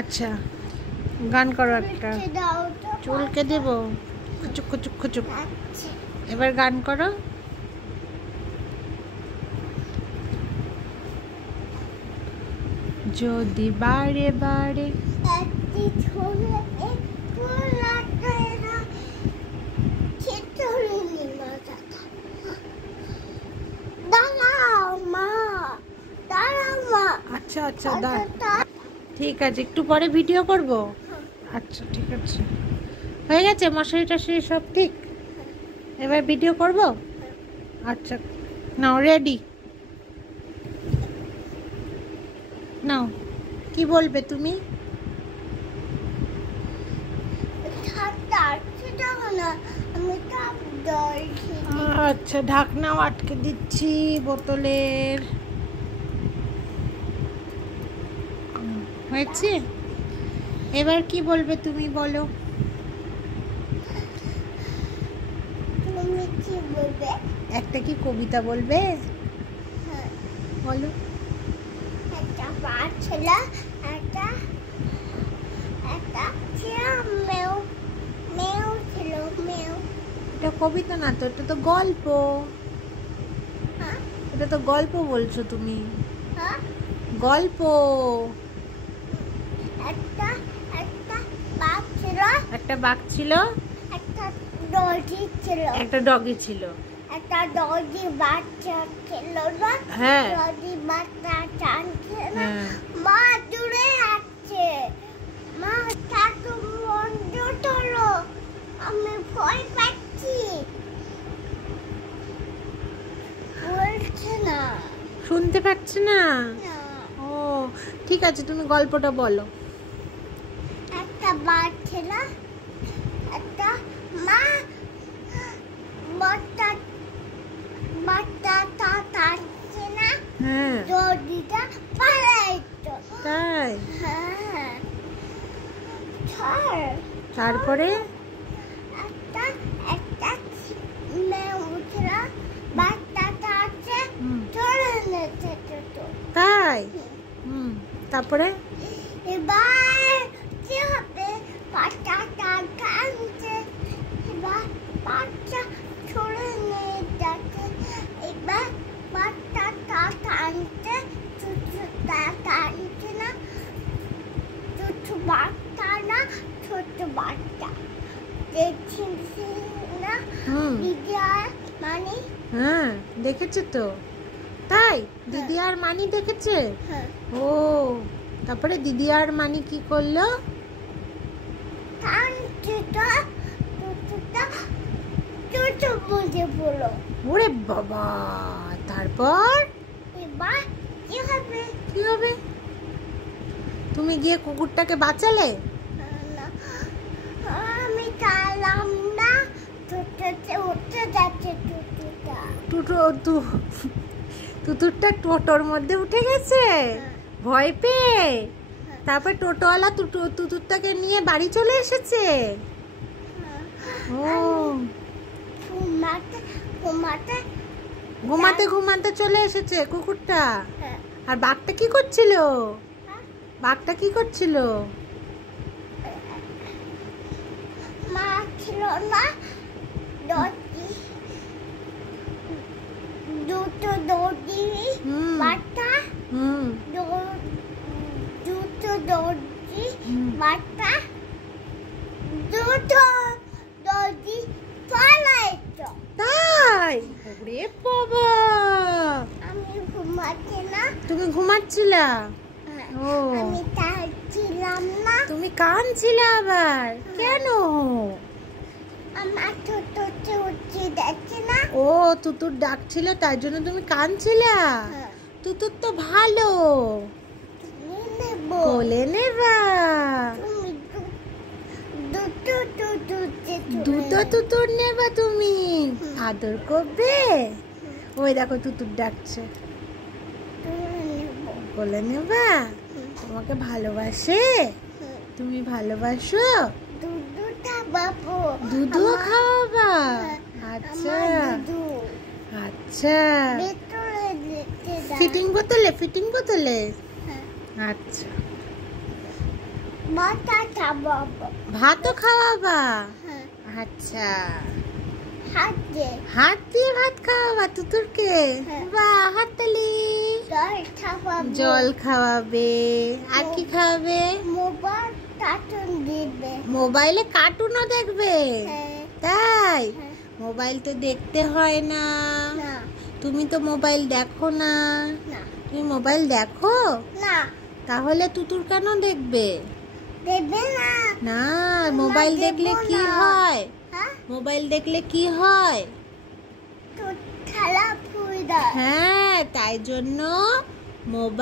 আচ্ছা গান করো একটা, চুলকে দেব খুচুক খুচুক খুচুক। এবার গান করো। যদি বারে বারে আচ্ছা আচ্ছা ঠিক আছে, একটু পরে ভিডিও করব। আচ্ছা ঠিক আছে, হয়ে গেছে মশারি টশারি সব ঠিক, এবার ভিডিও করব। আচ্ছা নাও রেডি, নাও কি বলবে তুমি? আচ্ছা ঢাকনাও আটকে দিচ্ছি বোতলের, হয়েছে। এবার কি বলবে তুমি, বলো। তুমি কি বলবে? একটা কি কবিতা বলবে? হ্যাঁ বলো। একটা বাঘ ছিল, একটা ছিল মেও, মেও ছিল মেও। এটা কবিতা না তো, এটা তো গল্প। হ্যাঁ এটা তো গল্প বলছো তুমি, হ্যাঁ গল্প। একটা বাঘ ছিল, একটা বাঘ ছিল, একটা ডগি ছিল, একটা ডগি ছিল, একটা ডগি বাচ্চা ছিল না, হ্যাঁ ডগি বাচ্চা টানছে না, হ্যাঁ মা দূরে আছে, মা তাকে বন্ধ করো, আমি ভয় পাচ্ছি, বলছে না, শুনতে পাচ্ছে না। না। ও ঠিক আছে, তুমি গল্পটা বলো। একটা বাঘ ছিল, একটা মা বাচ্চা বাচ্চা টানছে না, হ্যাঁ ডগিটা পালাইতো। তাই, হ্যাঁ ছাড়। তারপরে একটা মেয়ে উঠল, বাচ্চাটা আছে চলে নিতে তো। তাই, তারপরে এবার কি হবে? বাচ্চাটা কাঁদছে, এবার বাচ্চা চলে নিয়ে যাচ্ছে, এবার বাচ্চাটা কাঁদছে, চুচুটা কাঁদছে না, চুচু বাচ্চা না, ছোট বাচ্চা দেখছি না, দিদি আর মানি। হ্যাঁ দেখেছে তো, তাই দিদি আর মানি দেখেছে। হ্যাঁ ও তারপরে দিদি আর মানি কি করলো? কাঁদছে তো, চুচুটা চুচু বুঝে পড়লো। ওরে বাবা, তারপর এবার কি হবে? কি হবে? তুমি গিয়ে কুকুরটাকে বাঁচালে? না, আমি চাইলাম না, চুচুতে উঠে যাচ্ছে চুচুটা। তুতুরটা টোটোর মধ্যে উঠে গেছে ভয় পেয়ে, তারপর টোটোওয়ালা তুতুরটাকে নিয়ে বাড়ি চলে এসেছে। ও ঘুমাতে ঘুমাতে ঘুমাতে ঘুমাতে চলে এসেছে কুকুরটা। হ্যাঁ, আর বাঘটা কি করছিল? হ্যাঁ, বাঘটা কি করছিল? মা ছিল না, দড়ি দুটো দড়ি বাটা, দুটো দড়ি বাটা, দুটো দড়ি পালাইতো। তাই, ওরে বাবা, আমি ঘুমাচ্ছি না, তুমি ঘুমাচ্ছিলা? ও আমি চাইছিলাম না, তুমি কাঁদছিলে আবার কেন? আমার ছোট উঠে যাচ্ছে না। ও তুতুর ডাকছিল তাই জন্য তুমি কাঁদছিলা? হ্যাঁ, তুতুর তো ভালো, তুমি নেব, কোলে নেবা। তুমি দুটো তুতুর নেবা তুমি, আদর করবে? ওই দেখো তুতুর ডাকছে, কোলে নেবা? তোমাকে ভালোবাসে? তুমি ভালোবাসো? দুধও খাওয়াবা? আচ্ছা আচ্ছা, ফিটিং বোতলে, ফিটিং বোতলে। আচ্ছা ভাতটা খাবো। ভাতও খাওয়াবা? হ্যাঁ, আচ্ছা, হাত দিয়ে হাত দিয়ে ভাত খাওয়াবা তুতুরকে? হ্যাঁ। বাহ, হাততালি। জল খাবো। জল খাওয়াবে, আর কি খাওয়াবে? মোবাইল কার্টুন দিবে। মোবাইলে কার্টুনও দেখবে? হ্যাঁ, তাই? হ্যাঁ। মোবাইল তো দেখতে হয় না। না, তুমি তো মোবাইল দেখো না। না, তুমি মোবাইল দেখো? না, তাহলে তুতুর কেন দেখবে? দেবে না। না, মোবাইল দেবো দেখলে কি না। হয়? হ্যাঁ, মোবাইল দেখলে কি হয়? তো খারাপ হয়ে যায়। হ্যাঁ, তাই জন্য মোবাইল